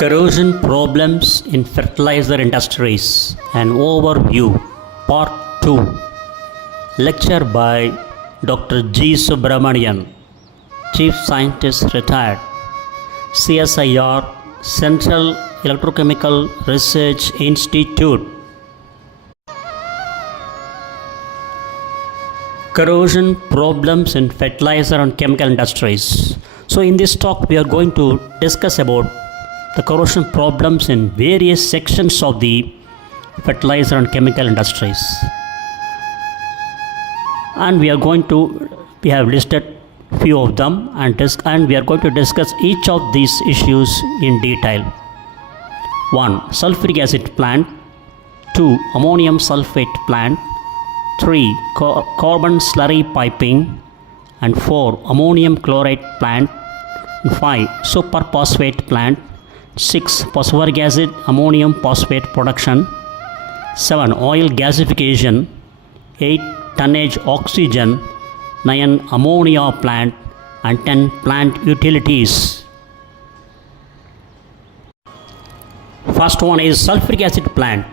Corrosion problems in fertilizer industries, an overview, part 2. Lecture by Dr.G.Subramanian, Chief Scientist retired, CSIR, Central Electrochemical Research Institute. Corrosion problems in fertilizer and chemical industries. So in this talk we are going to discuss about the corrosion problems in various sections of the fertilizer and chemical industries, and we have listed few of them and we are going to discuss each of these issues in detail. 1. Sulfuric acid plant. 2. Ammonium sulfate plant. 3. Carbon slurry piping. And 4. Ammonium chloride plant. 5. Superphosphate plant. 6. Phosphoric acid ammonium phosphate production. 7. Oil gasification. 8. Tonnage oxygen. 9. Ammonia plant. And 10. Plant utilities. First one is sulfuric acid plant.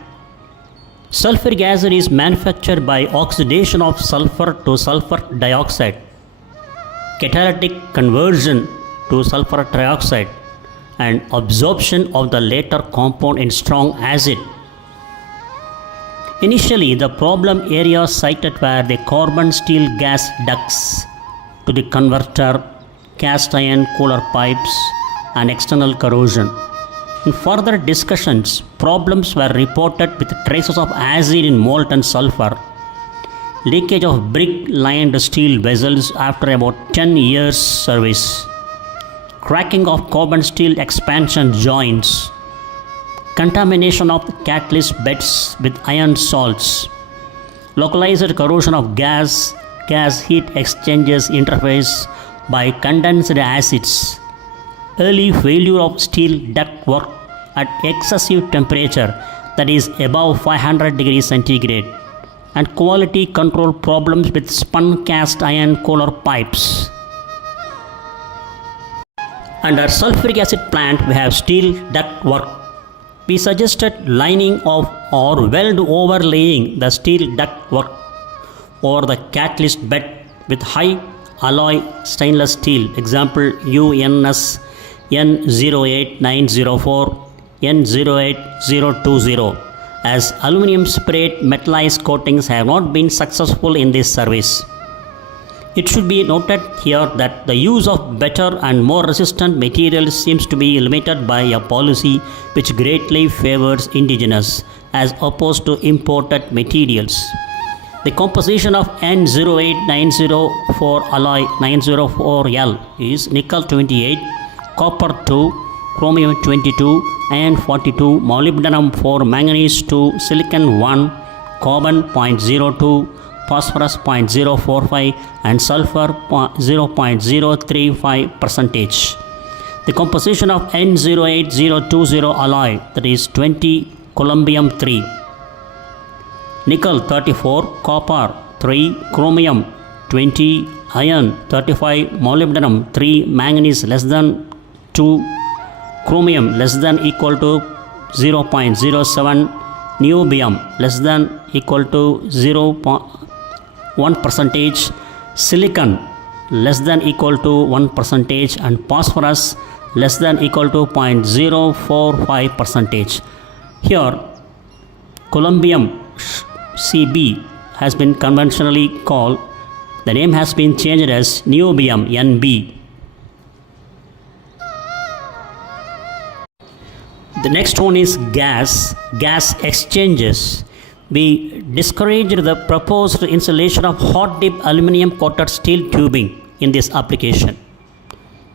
Sulfuric acid is manufactured by oxidation of sulfur to sulfur dioxide, catalytic conversion to sulfur trioxide, and absorption of the latter compound in strong acid. Initially, the problem areas cited were the carbon steel gas ducts to the converter, cast iron cooler pipes, and external corrosion. In further discussions, problems were reported with traces of acid in molten sulfur, leakage of brick-lined steel vessels after about 10 years service, cracking of carbon steel expansion joints, contamination of the catalyst beds with iron salts, localized corrosion of gas heat exchangers interface by condensed acids, early failure of steel ductwork at excessive temperature, that is above 500 degrees centigrade, and quality control problems with spun-cast iron cooler pipes. Under sulfuric acid plant, we have steel ductwork. We suggested lining of or weld-overlaying the steel ductwork over the catalyst bed with high alloy stainless steel, example UNS N08904, N08020, as aluminium-sprayed metallized coatings have not been successful in this service. It should be noted here that the use of better and more resistant materials seems to be limited by a policy which greatly favors indigenous as opposed to imported materials. The composition of N08904 alloy 904L is nickel 28, copper 2, chromium 22, iron 42, molybdenum 4, manganese 2, silicon 1, carbon 0.02, phosphorus 0.045, and sulfur 0.035%. The composition of N08020 alloy, that is 20 columbium 3, nickel 34, copper 3, chromium 20, iron 35, molybdenum 3, manganese less than 2, chromium less than equal to 0.07, niobium less than equal to 0.1%, silicon less than equal to 1%, and phosphorus less than equal to 0.045%. Here, columbium Cb has been conventionally called, the name has been changed as niobium Nb. The next one is gas exchanges. We discouraged the proposed installation of hot dip aluminum coated steel tubing in this application.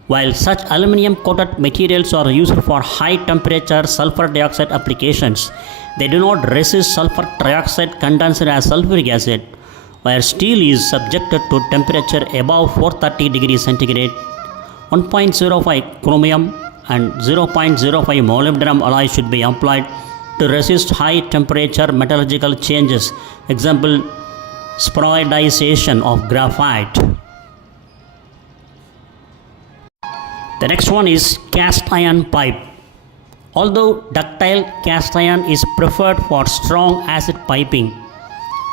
While such aluminum coated materials are used for high temperature sulfur dioxide applications, they do not resist sulfur trioxide condensed as sulfuric acid, where steel is subjected to temperature above 430 degrees centigrade. 1.05 chromium and 0.05 molybdenum alloy should be employed to resist high temperature metallurgical changes, example spheroidization of graphite. The next one is cast iron pipe. Although ductile cast iron is preferred for strong acid piping,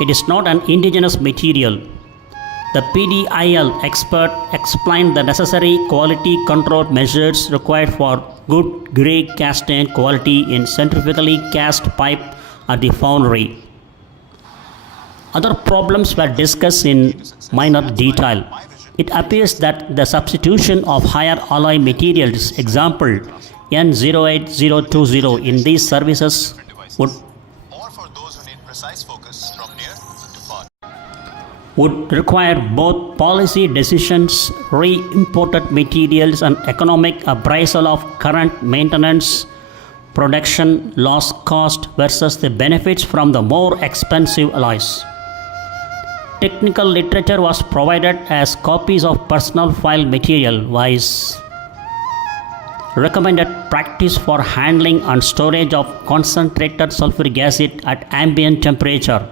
it is not an indigenous material. The PDIL expert explained the necessary quality control measures required for good grade cast iron quality in centrifugally cast pipe at the foundry. Other problems were discussed in minor detail. It appears that the substitution of higher alloy materials, example N08020, in these services would require both policy decisions, re-imported materials, and economic appraisal of current maintenance, production, loss cost versus the benefits from the more expensive alloys. Technical literature was provided as copies of personal file material wise. Recommended practice for handling and storage of concentrated sulfuric acid at ambient temperature.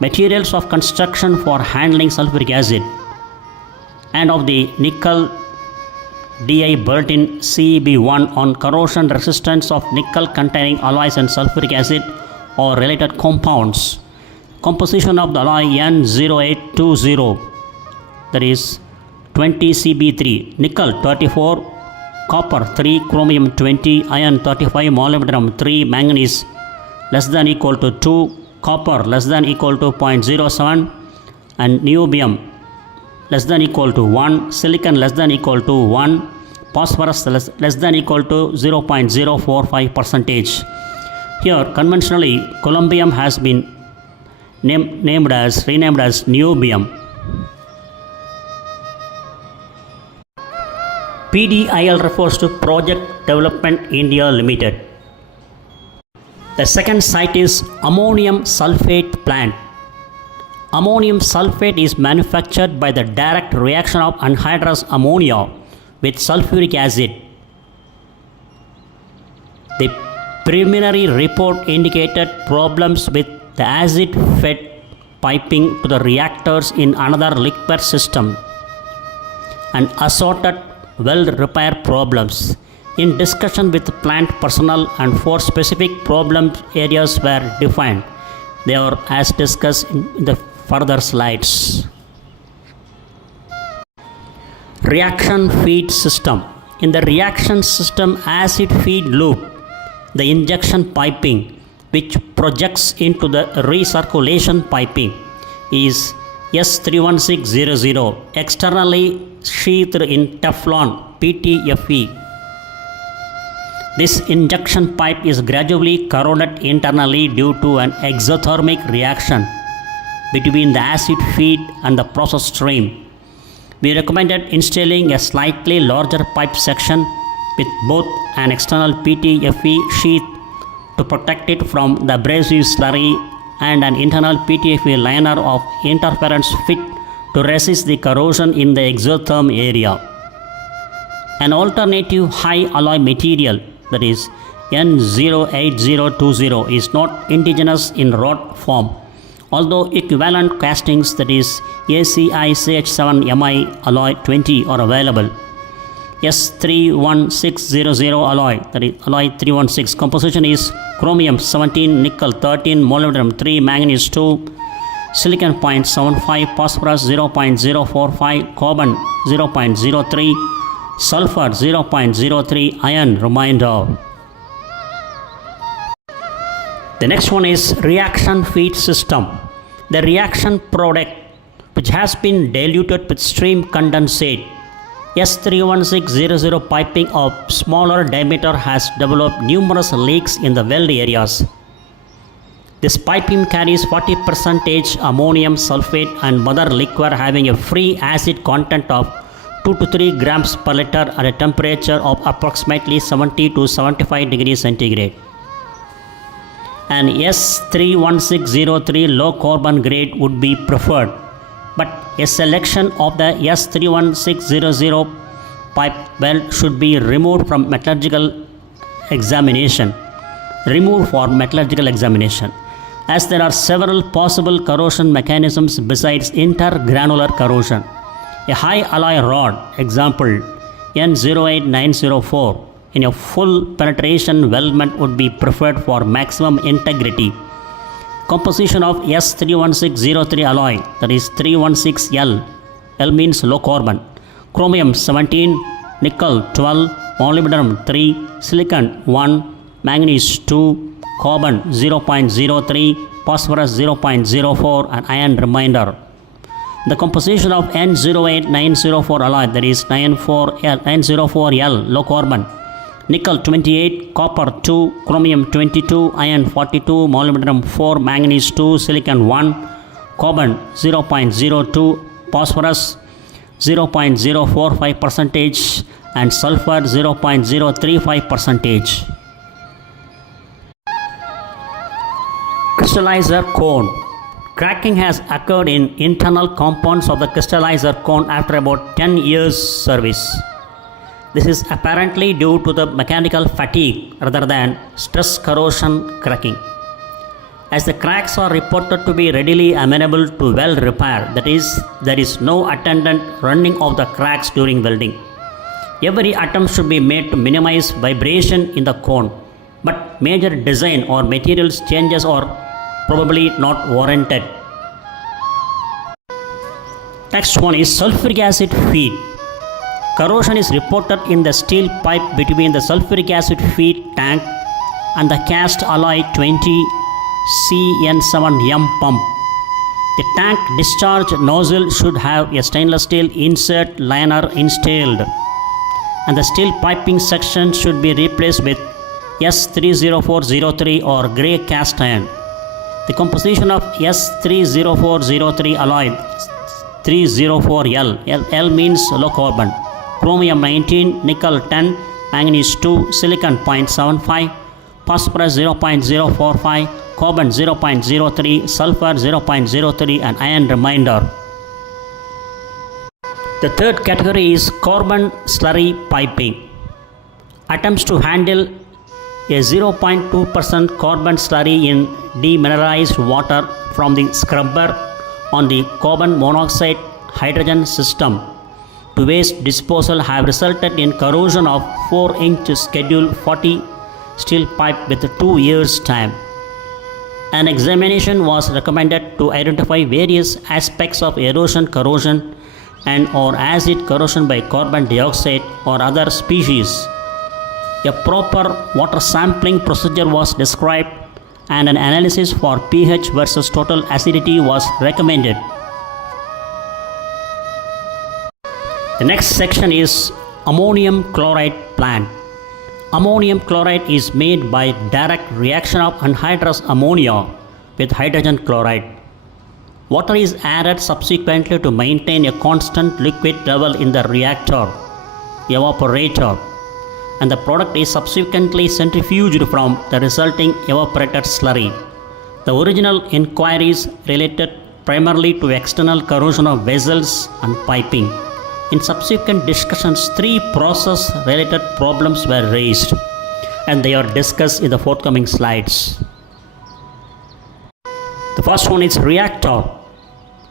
Materials of construction for handling sulfuric acid, and of the nickel Di bulletin CEB1 on corrosion resistance of nickel containing alloys and sulfuric acid or related compounds. Composition of the alloy N0820, that is 20 Cb3, nickel 34, copper 3, chromium 20, iron 35, molybdenum 3, manganese less than equal to 2, copper less than equal to 0.07, and niobium less than equal to 1, silicon less than equal to 1, phosphorus less than equal to 0.045%. Here conventionally columbium has been renamed as niobium. PDIL refers to Project Development India Limited. The second site is ammonium sulfate plant. Ammonium sulfate is manufactured by the direct reaction of anhydrous ammonia with sulfuric acid. The preliminary report indicated problems with the acid-fed piping to the reactors in another liquid system and assorted weld repair problems. In discussion with plant personnel and 4 specific problem areas were defined. They are as discussed in the further slides. Reaction feed system. In the reaction system acid feed loop, the injection piping, which projects into the recirculation piping, is S31600, externally sheathed in Teflon PTFE. This injection pipe is gradually corroded internally due to an exothermic reaction between the acid feed and the process stream. We recommended installing a slightly larger pipe section with both an external PTFE sheath to protect it from the abrasive slurry and an internal PTFE liner of interference fit to resist the corrosion in the exotherm area. An alternative high alloy material, that is N08020, is not indigenous in rod form, although equivalent castings, that is ACI CH7Mi alloy 20, are available. S31600 alloy, that is alloy 316, composition is chromium 17, nickel 13, molybdenum 3, manganese 2, silicon 0.75, phosphorus 0.045, carbon 0.03, sulfur 0.03, iron remainder. The next one is reaction feed system. The reaction product, which has been diluted with stream condensate, S31600 piping of smaller diameter has developed numerous leaks in the weld areas. This piping carries 40% ammonium sulfate and mother liquor having a free acid content of 2 to 3 grams per liter at a temperature of approximately 70 to 75 degrees centigrade. An S31603 low carbon grade would be preferred, but a selection of the S31600 pipe weld should be removed for metallurgical examination, as there are several possible corrosion mechanisms besides intergranular corrosion. A high alloy rod, example N08904, in a full penetration weldment would be preferred for maximum integrity. Composition of S31603 alloy, that is 316L. L means low carbon. Chromium 17, nickel 12, molybdenum 3, silicon 1, manganese 2, carbon 0.03, phosphorus 0.04 and iron remainder. The composition of N08904 alloy, that is 904L, low carbon. Nickel 28, copper 2, chromium 22, iron 42, molybdenum 4, manganese 2, silicon 1, carbon 0.02, phosphorus 0.045% and sulfur 0.035%. Crystallizer cone. Cracking has occurred in internal compounds of the crystallizer cone after about 10 years service. This is apparently due to the mechanical fatigue rather than stress corrosion cracking. As the cracks are reported to be readily amenable to weld repair, that is, there is no attendant running of the cracks during welding. Every attempt should be made to minimize vibration in the cone, but major design or materials changes are probably not warranted. Next one is sulfuric acid feed. Corrosion is reported in the steel pipe between the sulfuric acid feed tank and the cast alloy 20 CN7M pump. The tank discharge nozzle should have a stainless steel insert liner installed, and the steel piping section should be replaced with S30403 or grey cast iron. The composition of S30403 alloy 304L. L means low carbon. Chromium 19, nickel 10, manganese 2, silicon 0.75, phosphorus 0.045, carbon 0.03, sulfur 0.03 and iron remainder. The third category is carbon slurry piping. Attempts to handle a 0.2% carbon slurry in demineralized water from the scrubber on the carbon monoxide hydrogen system to waste disposal have resulted in corrosion of 4-inch Schedule 40 steel pipe with 2 years time. An examination was recommended to identify various aspects of erosion corrosion and or acid corrosion by carbon dioxide or other species. A proper water sampling procedure was described and an analysis for pH versus total acidity was recommended. The next section is ammonium chloride plant. Ammonium chloride is made by direct reaction of anhydrous ammonia with hydrogen chloride. Water is added subsequently to maintain a constant liquid level in the reactor, evaporator, and the product is subsequently centrifuged from the resulting evaporated slurry. The original inquiries related primarily to external corrosion of vessels and piping. In subsequent discussions, 3 process-related problems were raised, and they are discussed in the forthcoming slides. The first one is reactor.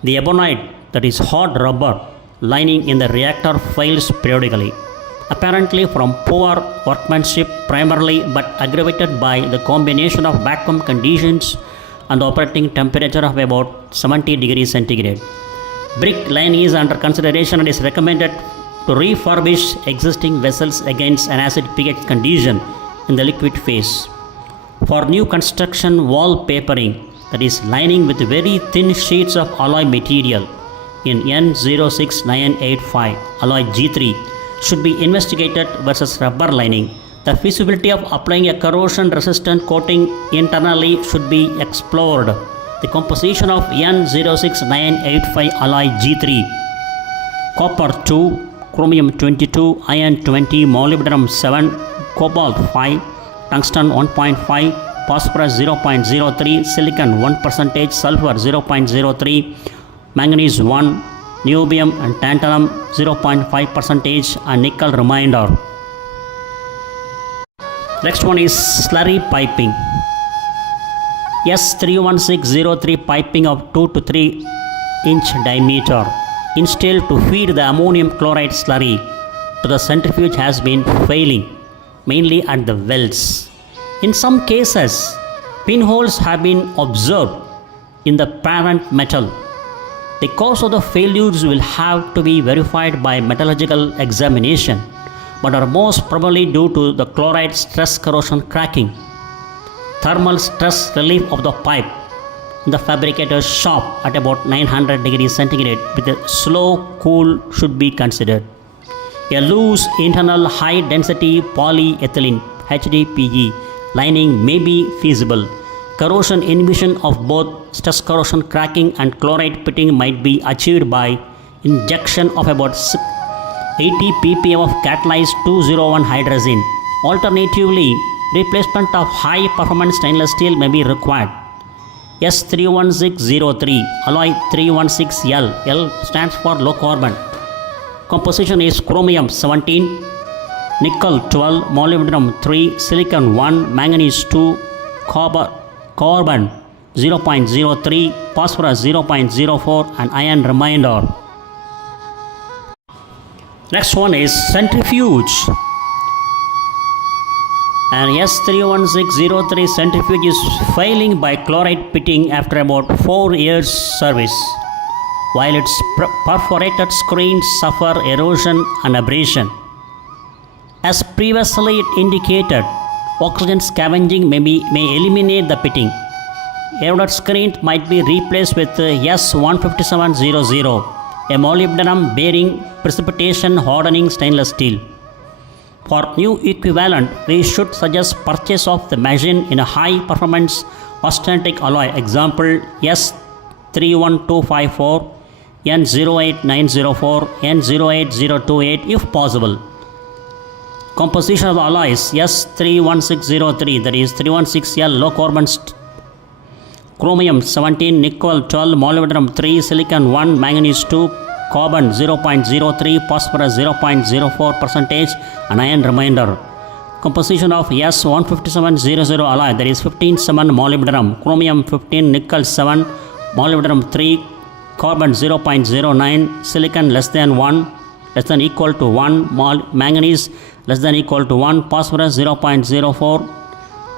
The ebonite, that is hard rubber, lining in the reactor fails periodically, apparently from poor workmanship primarily, but aggravated by the combination of vacuum conditions and operating temperature of about 70 degrees centigrade. Brick line is under consideration and is recommended to refurbish existing vessels against an acid pH condition in the liquid phase. For new construction, wall papering, that is lining with very thin sheets of alloy material in N06985 alloy G3 should be investigated versus rubber lining. The feasibility of applying a corrosion resistant coating internally should be explored. The composition of N06985 alloy G3: copper 2, chromium 22, iron 20, molybdenum 7, cobalt 5, tungsten 1.5, phosphorus 0.03, silicon 1%, sulfur 0.03, manganese 1, niobium and tantalum 0.5% and nickel remainder. Next one is slurry piping. S31603 piping of 2 to 3 inch diameter installed to feed the ammonium chloride slurry to the centrifuge has been failing. mainly at the welds. In some cases, pinholes have been observed in the parent metal. The cause of the failures will have to be verified by metallurgical examination, but are most probably due to the chloride stress corrosion cracking. Thermal stress relief of the pipe in the fabricator's shop at about 900 degrees centigrade with a slow cool should be considered. A loose internal high density polyethylene HDPE lining may be feasible. Corrosion inhibition of both stress corrosion cracking and chloride pitting might be achieved by injection of about 80 ppm of catalyzed 201 hydrazine. Alternatively, replacement of high performance stainless steel may be required. S31603 alloy 316L. L stands for low carbon. Composition is chromium 17, nickel 12, molybdenum 3, silicon 1, manganese 2, carbon 0.03, phosphorus 0.04 and iron remainder. Next one is centrifuge. An S31603 centrifuge is failing by chloride pitting after about 4 years service, while its perforated screens suffer erosion and abrasion. As previously indicated, oxygen scavenging may eliminate the pitting. Eroded screen might be replaced with S15700, a molybdenum bearing precipitation hardening stainless steel. For new equivalent, we should suggest purchase of the machine in a high performance austenitic alloy, example S31254, N08904, N08028 if possible. Composition of the alloys S31603, that is 316L low carbon chromium 17, nickel 12, molybdenum 3, silicon 1, manganese 2, carbon 0.03, phosphorus 0.04% and iron remainder. Composition of S15700 alloy, that is 15-7 molybdenum, chromium 15, nickel 7, molybdenum 3, carbon 0.09, silicon less than equal to 1, manganese less than equal to 1, phosphorus 0.04,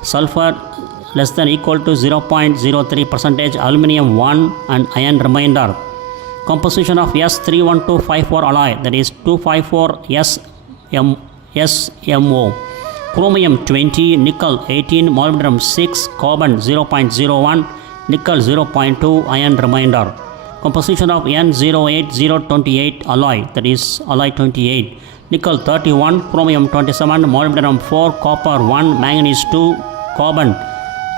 sulfur less than equal to 0.03%, aluminium 1 and iron remainder. Composition of S31254 alloy, that is 254SMO, chromium 20, nickel 18, molybdenum 6, carbon 0.01, nickel 0.2, iron remainder. Composition of N08028 alloy, that is alloy 28, nickel 31, chromium 27, molybdenum 4, copper 1, manganese 2, carbon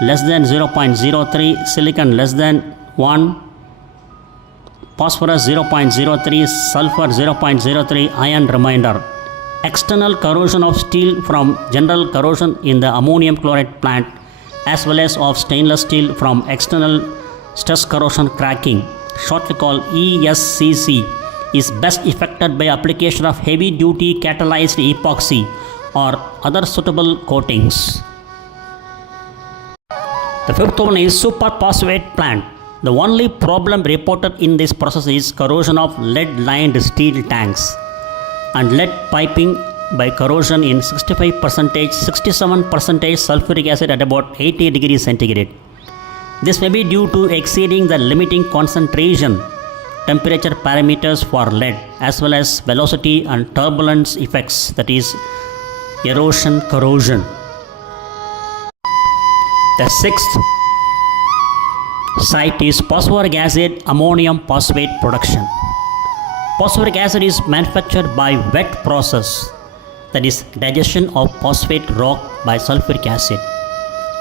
less than 0.03, silicon less than 1, phosphorus 0.03, sulfur 0.03, iron remainder. External corrosion of steel from general corrosion in the ammonium chloride plant as well as of stainless steel from external stress corrosion cracking, shortly called ESCC, is best effected by application of heavy duty catalyzed epoxy or other suitable coatings. The fifth one is superphosphate plant. The only problem reported in this process is corrosion of lead-lined steel tanks and lead piping by corrosion in 65%, 67% sulfuric acid at about 80 degrees centigrade. This may be due to exceeding the limiting concentration temperature parameters for lead as well as velocity and turbulence effects, that is erosion corrosion. The sixth site is phosphoric acid ammonium phosphate production. Phosphoric acid is manufactured by wet process, that is digestion of phosphate rock by sulfuric acid.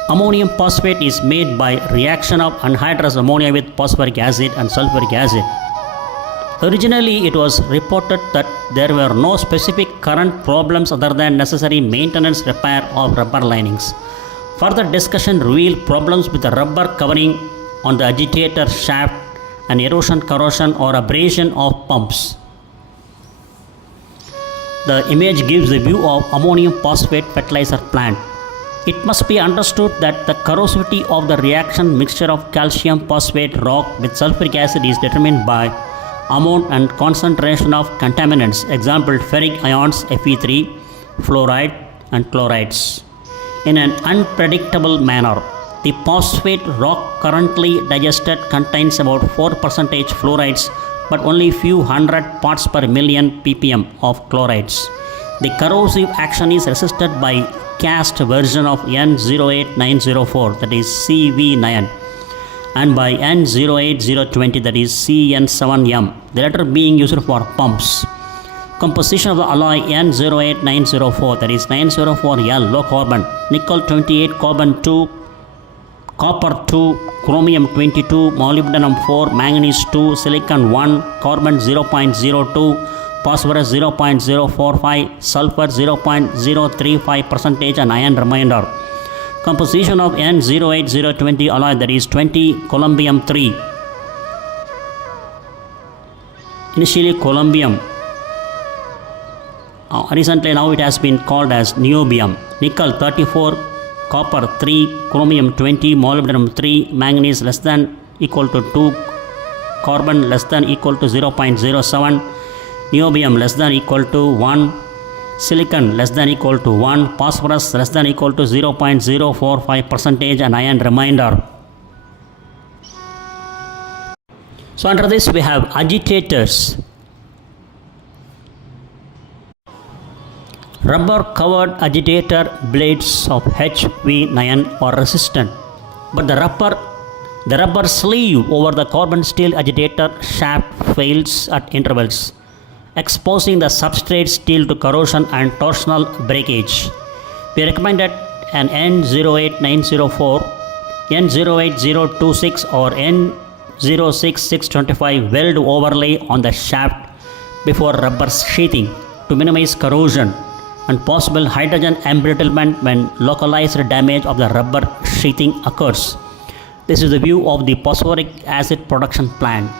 Ammonium phosphate is made by reaction of anhydrous ammonia with phosphoric acid and sulfuric acid. Originally, it was reported that there were no specific current problems other than necessary maintenance repair of rubber linings. Further discussion revealed problems with the rubber covering on the agitator shaft and erosion, corrosion or abrasion of pumps. The image gives a view of ammonium phosphate fertilizer plant. It must be understood that the corrosivity of the reaction mixture of calcium phosphate rock with sulfuric acid is determined by amount and concentration of contaminants, example ferric ions Fe3, fluoride and chlorides in an unpredictable manner. The phosphate rock currently digested contains about 4% fluorides but only few hundred parts per million ppm of chlorides. The corrosive action is resisted by cast version of N08904, that is CV9, and by N08020, that is CN7M, the latter being used for pumps. Composition of the alloy N08904, that is 904L, low carbon, nickel 28, carbon 2, copper 2, chromium 22, molybdenum 4, manganese 2, silicon 1, carbon 0.02, phosphorus 0.045, sulfur 0.035% and iron remainder. Composition of N08020 alloy, that is 20 columbium 3. Initially columbium, recently now it has been called as niobium. Nickel 34, copper 3, chromium 20, molybdenum 3, manganese less than equal to 2, carbon less than equal to 0.07, niobium less than equal to 1, silicon less than equal to 1, phosphorus less than equal to 0.045% and iron remainder. So under this we have agitators. Rubber covered agitator blades of HV9 are resistant, but the rubber sleeve over the carbon steel agitator shaft fails at intervals, exposing the substrate steel to corrosion and torsional breakage. We recommended an N08904, N08026 or N06625 weld overlay on the shaft before rubber sheathing to minimize corrosion and possible hydrogen embrittlement when localized damage of the rubber sheathing occurs. This is the view of the phosphoric acid production plant.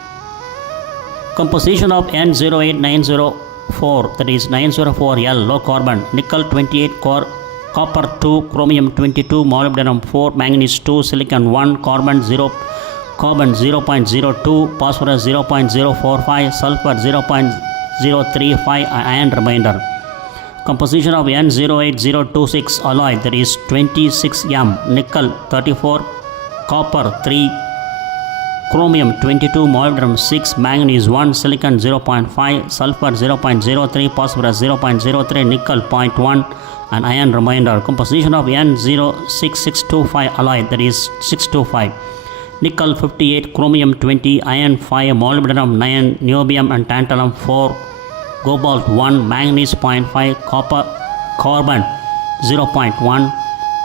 Composition of N08904, that is 904L, low carbon, nickel 28, copper 2, chromium 22, molybdenum 4, manganese 2, silicon 1, carbon 0.02, phosphorus 0.045, sulfur 0.035, iron remainder. Composition of N08026 alloy, that is 26M, nickel 34, copper 3, chromium 22, molybdenum 6, manganese 1, silicon 0.5, sulfur 0.03, phosphorus 0.03, nickel 0.1 and iron remainder. Composition of N06625 alloy, that is 625, nickel 58, chromium 20, iron 5, molybdenum 9, niobium and tantalum 4, cobalt 1, manganese 0.5, carbon 0.1,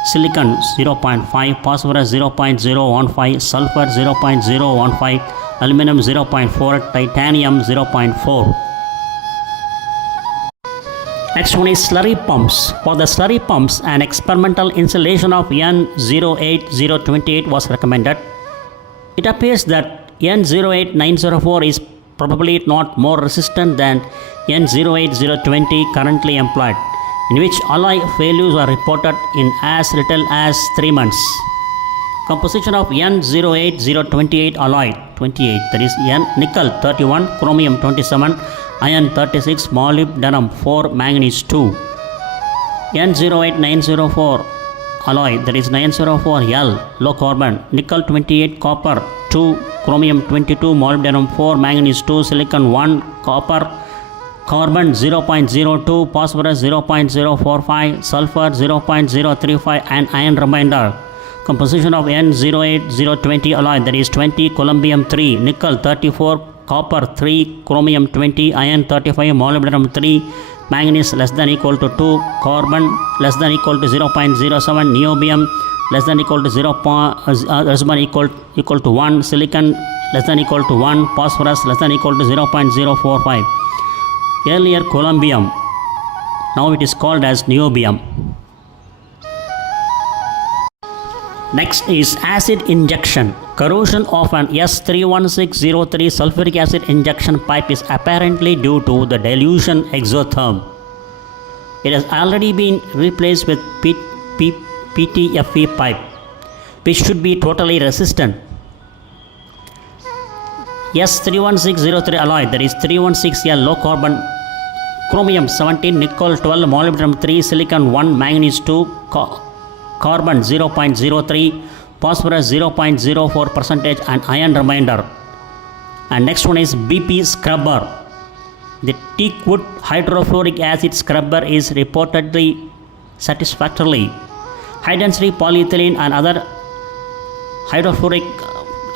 silicon 0.5, phosphorus 0.015, sulfur 0.015, aluminum 0.4, titanium 0.4. Next one is slurry pumps. For the slurry pumps, an experimental installation of N08028 was recommended. It appears that N08904 is probably not more resistant than N08020 currently employed, in which alloy failures are reported in as little as 3 months. Composition of N08028 alloy 28, that is nickel 31, chromium 27, iron 36, molybdenum 4, manganese 2. N08904 alloy, that is 904L, low carbon, nickel 28, copper 2, chromium 22, molybdenum 4, manganese 2, silicon 1, carbon 0.02, phosphorus 0.045, sulfur 0.035 and iron remainder. Composition of N08020 alloy, that is 20 columbium 3, nickel 34, copper 3, chromium 20, iron 35, molybdenum 3, manganese less than equal to 2, carbon less than equal to 0.07, niobium less than equal to 0.equal to 1, silicon less than equal to 1, phosphorus less than equal to 0.045. Earlier columbium, now it is called as niobium. Next is acid injection. Corrosion of an S31603 sulfuric acid injection pipe is apparently due to the dilution exotherm. It has already been replaced with PTFE pipe, which should be totally resistant. S31603 alloy, that is 316L, low carbon chromium 17, nickel 12, molybdenum 3, silicon 1, manganese 2, carbon 0.03, phosphorus 0.04% and iron remainder. And next one is BP scrubber. The teak wood hydrofluoric acid scrubber is reportedly satisfactorily. High density polyethylene and other hydrofluoric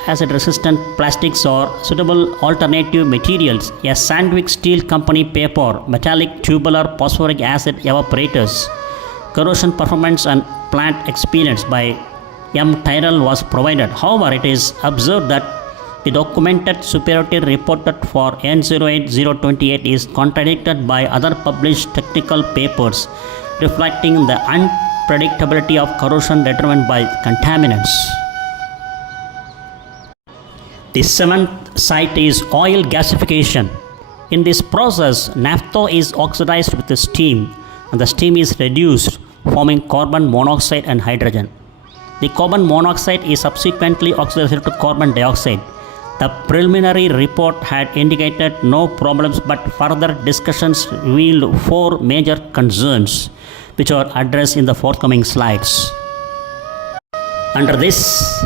acid resistant plastics are suitable alternative materials. A Sandvik Steel Company paper, metallic tubular phosphoric acid evaporators, corrosion performance and plant experience by M. Tyrrell was provided. However, it is observed that the documented superiority reported for N08028 is contradicted by other published technical papers, reflecting the unpredictability of corrosion determined by contaminants. The seventh site is oil gasification. In this process, naphtha is oxidized with the steam and the steam is reduced, forming carbon monoxide and hydrogen. The carbon monoxide is subsequently oxidized to carbon dioxide. The preliminary report had indicated no problems, but further discussions revealed four major concerns, which are addressed in the forthcoming slides. Under this,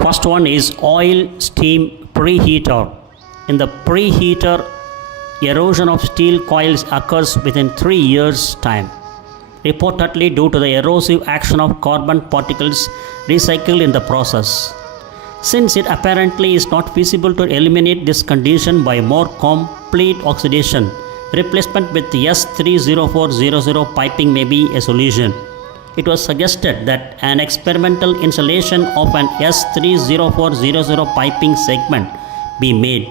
first one is oil steam preheater. In the preheater, erosion of steel coils occurs within 3 years' time, reportedly due to the erosive action of carbon particles recycled in the process. Since it apparently is not feasible to eliminate this condition by more complete oxidation, replacement with S30400 piping may be a solution. It was suggested that an experimental installation of an S30400 piping segment be made,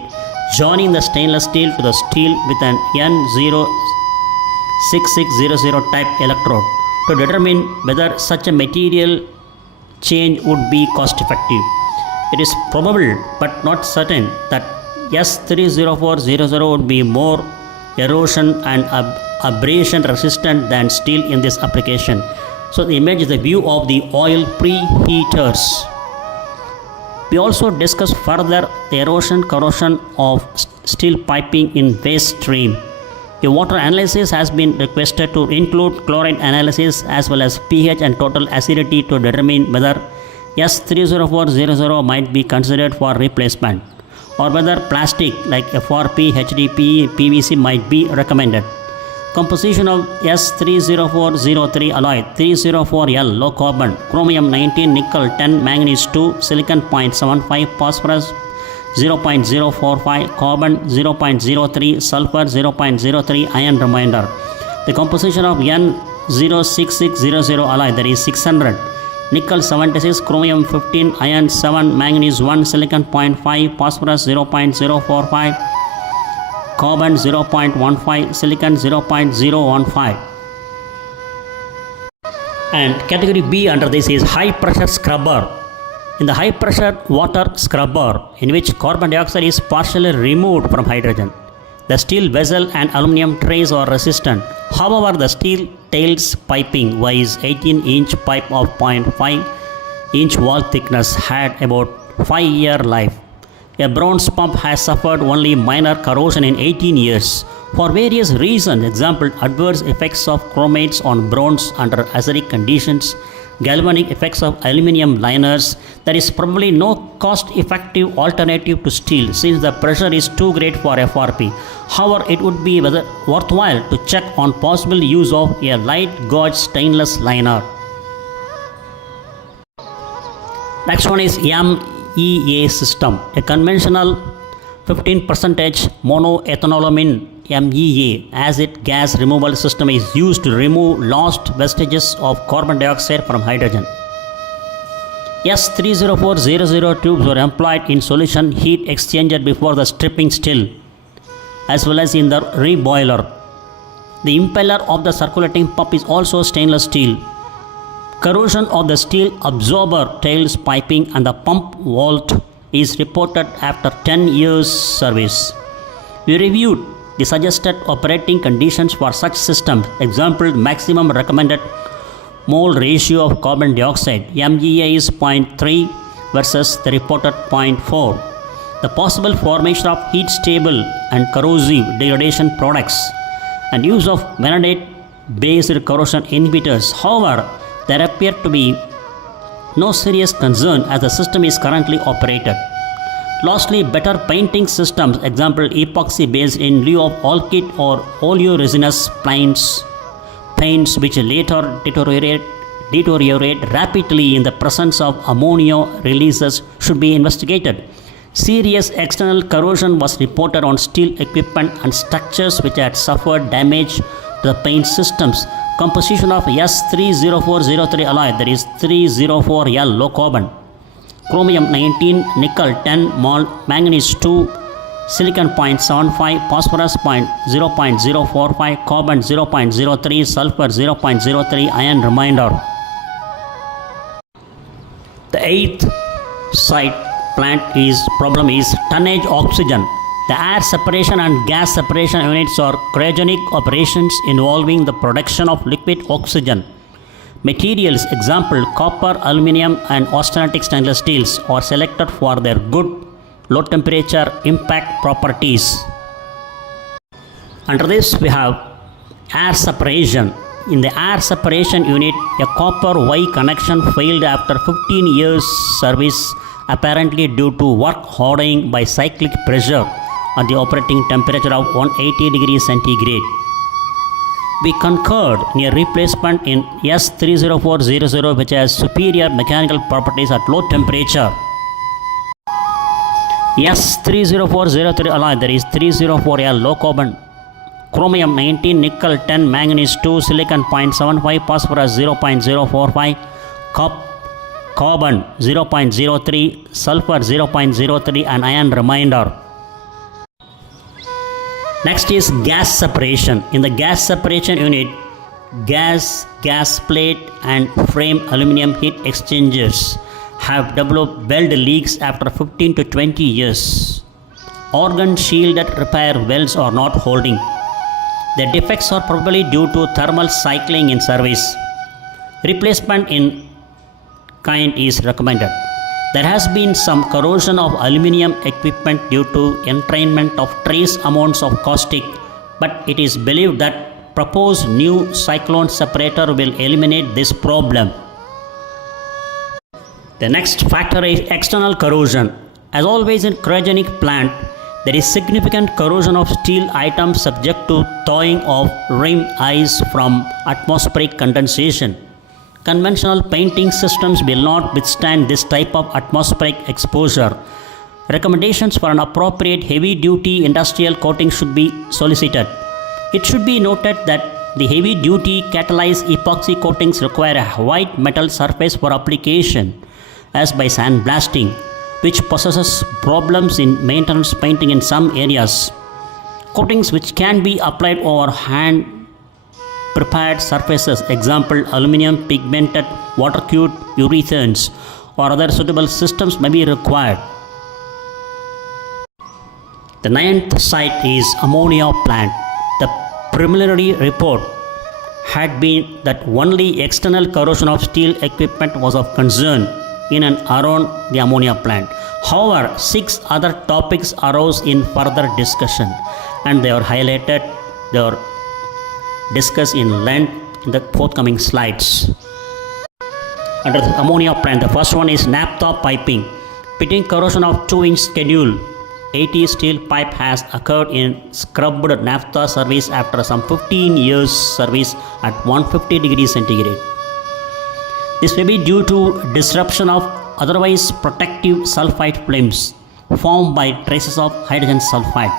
joining the stainless steel to the steel with an N06600 type electrode to determine whether such a material change would be cost effective. It is probable but not certain that S30400 would be more erosion and abrasion resistant than steel in this application. So the image is the view of the oil preheaters. We also discuss further the erosion corrosion of steel piping in waste stream. A water analysis has been requested to include chloride analysis as well as pH and total acidity to determine whether S30400 might be considered for replacement, or whether plastic like FRP, HDPE, PVC might be recommended. Composition of S30403 alloy 304L low carbon, chromium 19, nickel 10, manganese 2, silicon 0.75, phosphorus 0.045, carbon 0.03, sulfur 0.03, iron remainder. The composition of N06600 alloy, that is 600, nickel 76, chromium 15, iron 7, manganese 1, silicon 0.5, phosphorus 0.045, carbon 0.15, silicon 0.015. And category B under this is high pressure scrubber. In the high pressure water scrubber, in which carbon dioxide is partially removed from hydrogen, the steel vessel and aluminum trays are resistant. However, the steel tails piping wise 18-inch pipe of 0.5 inch wall thickness had about 5-year life. A bronze pump has suffered only minor corrosion in 18 years. For various reasons, example adverse effects of chromates on bronze under acidic conditions, galvanic effects of aluminium liners, there is probably no cost-effective alternative to steel since the pressure is too great for FRP. However, it would be worthwhile to check on possible use of a light gauge stainless liner. Next one is MEA system. A conventional 15% monoethanolamine MEA acid gas removal system is used to remove lost vestiges of carbon dioxide from hydrogen. S30400 tubes were employed in solution heat exchanger before the stripping still, as well as in the reboiler. The impeller of the circulating pump is also stainless steel. Corrosion of the steel absorber tails piping and the pump vault is reported after 10 years service. We reviewed the suggested operating conditions for such systems. Example, maximum recommended mole ratio of carbon dioxide MEA is 0.3 versus the reported 0.4. The possible formation of heat stable and corrosive degradation products and use of vanadate-based corrosion inhibitors. However, there appear to be no serious concern as the system is currently operated. Lastly, better painting systems, example epoxy based in lieu of alkyd or oleoresinous paints which later deteriorate rapidly in the presence of ammonia releases, should be investigated. Serious external corrosion was reported on steel equipment and structures which had suffered damage to the paint systems. Composition of S30403 alloy, that is 304L low carbon, chromium 19, nickel 10, manganese 2, silicon 0.75, phosphorus 0.045, carbon 0.03, sulfur 0.03, iron remainder. The eighth site plant problem is tonnage oxygen. The air separation and gas separation units are cryogenic operations involving the production of liquid oxygen. Materials, example copper, aluminium and austenitic stainless steels, are selected for their good low temperature impact properties. Under this we have air separation. In the air separation unit, a copper Y connection failed after 15 years service, apparently due to work hardening by cyclic pressure at the operating temperature of 180 degrees centigrade. We concurred in a replacement in S30400 which has superior mechanical properties at low temperature. S30403 alloy, that is 304L low carbon, chromium 19, nickel 10, manganese 2, silicon 0.75, phosphorus 0.045, carbon 0.03, sulfur 0.03 and iron remainder. Next is gas separation. In the gas separation unit, gas plate and frame aluminum heat exchangers have developed weld leaks after 15 to 20 years. Organ shielded repair welds are not holding. The defects are probably due to thermal cycling in service. Replacement in kind is recommended. There has been some corrosion of aluminium equipment due to entrainment of trace amounts of caustic, but it is believed that proposed new cyclone separator will eliminate this problem. The next factor is external corrosion. As always in cryogenic plant, there is significant corrosion of steel items subject to thawing of rim ice from atmospheric condensation. Conventional painting systems will not withstand this type of atmospheric exposure. Recommendations for an appropriate heavy-duty industrial coating should be solicited. It should be noted that the heavy-duty catalyzed epoxy coatings require a white metal surface for application, as by sandblasting, which possesses problems in maintenance painting in some areas. Coatings which can be applied over hand prepared surfaces, example aluminum pigmented water-cured urethanes or other suitable systems may be required. The ninth site is ammonia plant. The preliminary report had been that only external corrosion of steel equipment was of concern in and around the ammonia plant. However, 6 other topics arose in further discussion and they are highlighted. They are discussed in length in the forthcoming slides. Under the ammonia plant, the first one is naphtha piping. Pitting corrosion of 2-inch schedule 80 steel pipe has occurred in scrubbed naphtha service after some 15 years service at 150 degrees centigrade. This may be due to disruption of otherwise protective sulfide films formed by traces of hydrogen sulfide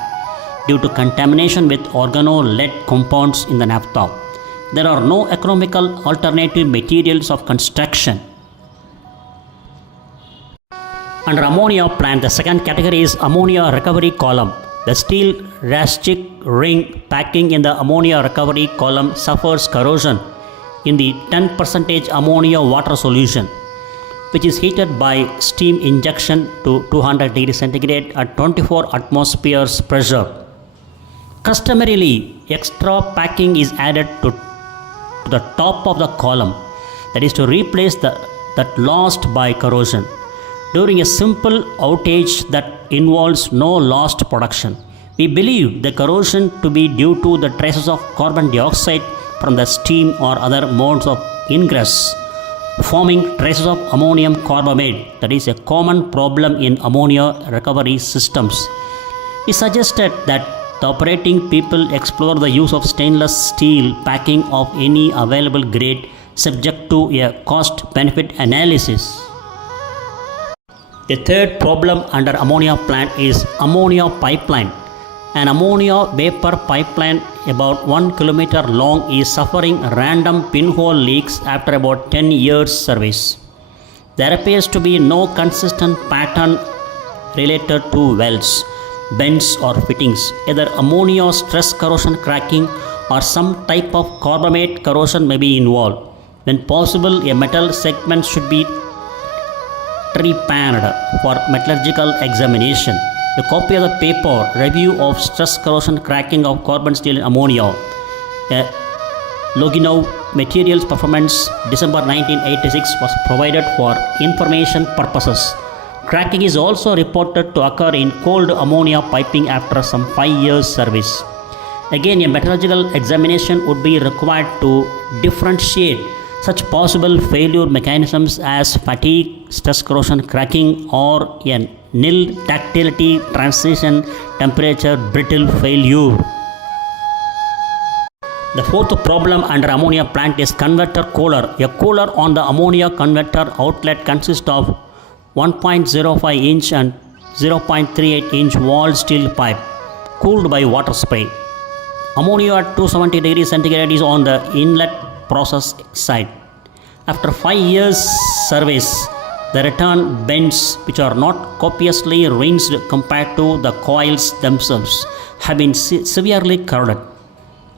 due to contamination with organo-lead compounds in the naphtha. There are no economical alternative materials of construction. Under ammonia plant, the second category is ammonia recovery column. The steel rastic ring packing in the ammonia recovery column suffers corrosion in the 10% ammonia water solution, which is heated by steam injection to 200 degrees centigrade at 24 atmospheres pressure. Customarily, extra packing is added to the top of the column, that is to replace that lost by corrosion. During a simple outage that involves no lost production, We believe the corrosion to be due to the traces of carbon dioxide from the steam or other modes of ingress, forming traces of ammonium carbamate, that is a common problem in ammonia recovery systems. He suggested that the operating people explore the use of stainless steel packing of any available grade subject to a cost-benefit analysis. The third problem under ammonia plant is ammonia pipeline. An ammonia vapor pipeline about 1 kilometer long is suffering random pinhole leaks after about 10 years service. There appears to be no consistent pattern related to welds, bends or fittings. Either ammonia stress corrosion cracking or some type of carbamate corrosion may be involved. When possible, a metal segment should be trepanned for metallurgical examination. A copy of the paper Review of Stress Corrosion Cracking of Carbon Steel and Ammonia, Loginov Materials Performance, December 1986 was provided for information purposes. Cracking is also reported to occur in cold ammonia piping after some 5 years service. Again, a metallurgical examination would be required to differentiate such possible failure mechanisms as fatigue, stress corrosion cracking, or a nil ductility transition temperature brittle failure. The fourth problem under ammonia plant is converter cooler. A cooler on the ammonia converter outlet consists of 1.05 inch and 0.38 inch walled steel pipe cooled by water spray. Ammonia at 270 degrees centigrade is on the inlet process side. After 5 years service, the return bends, which are not copiously rinsed compared to the coils themselves, have been severely corroded.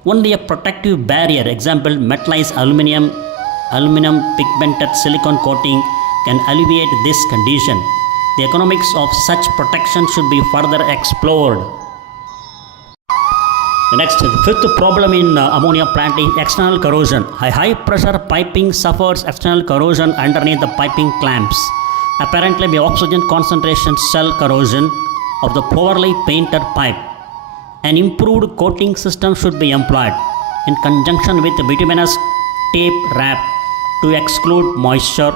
Only a protective barrier, example metallized aluminum pigmented silicon coating, can alleviate this condition. The economics of such protection should be further explored. The next, fifth problem in ammonia plant is external corrosion. A high pressure piping suffers external corrosion underneath the piping clamps. Apparently, the oxygen concentration cell corrosion of the poorly painted pipe. An improved coating system should be employed in conjunction with bituminous tape wrap to exclude moisture,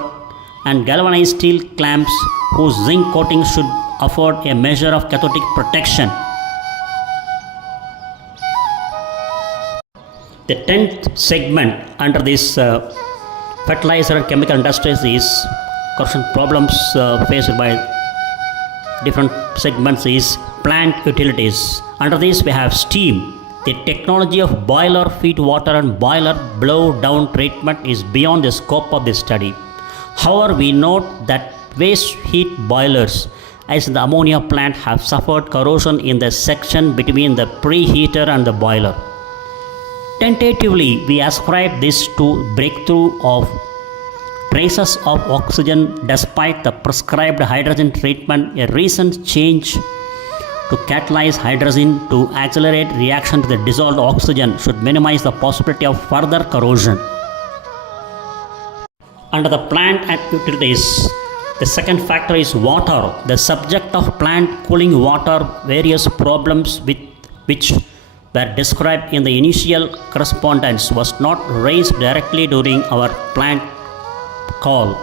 and galvanized steel clamps whose zinc coating should afford a measure of cathodic protection. The 10th segment under this fertilizer and chemical industries is corrosion problems faced by different segments is plant utilities. Under this we have steam. The technology of boiler feed water and boiler blow down treatment is beyond the scope of this study. However, we note that waste heat boilers as in the ammonia plant have suffered corrosion in the section between the preheater and the boiler. Tentatively, we ascribe this to breakthrough of traces of oxygen despite the prescribed hydrogen treatment. A recent change to catalyze hydrogen to accelerate reaction to the dissolved oxygen should minimize the possibility of further corrosion. Under the plant utilities, the second factor is water. The subject of plant cooling water, various problems with which were described in the initial correspondence was not raised directly during our plant call.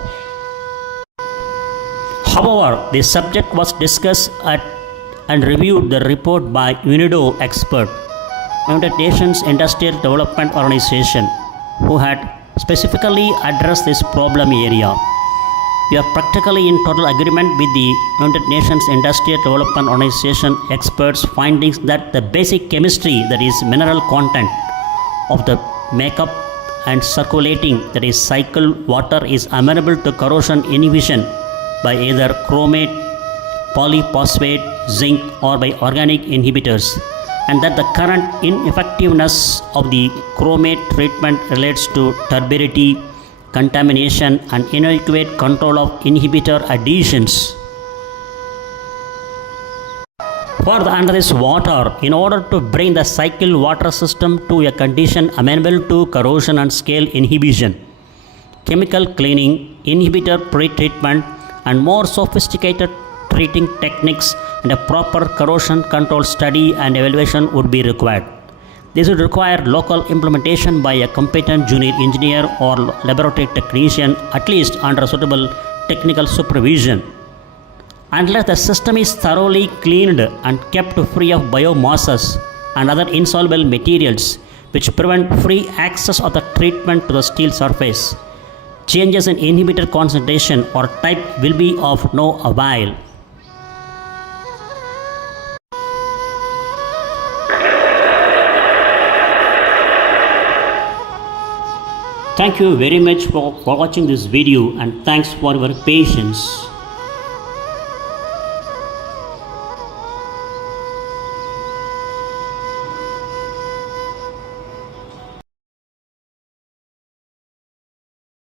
However, the subject was discussed at and reviewed the report by UNIDO expert, United Nations Industrial Development Organization, who had specifically addressed this problem area. We are practically in total agreement with the United Nations Industrial Development Organization experts' findings that the basic chemistry, that is mineral content of the makeup and circulating, that is cycled water, is amenable to corrosion inhibition by either chromate, polyphosphate, zinc, or by organic inhibitors, and that the current ineffectiveness of the chromate treatment relates to turbidity, contamination, and inadequate control of inhibitor additions. Further, under this water, in order to bring the cycled water system to a condition amenable to corrosion and scale inhibition, chemical cleaning, inhibitor pre-treatment, and more sophisticated treating techniques and a proper corrosion control study and evaluation would be required. This would require local implementation by a competent junior engineer or laboratory technician, at least under suitable technical supervision. Unless the system is thoroughly cleaned and kept free of biomasses and other insoluble materials which prevent free access of the treatment to the steel surface, changes in inhibitor concentration or type will be of no avail. Thank you very much for watching this video, and thanks for your patience.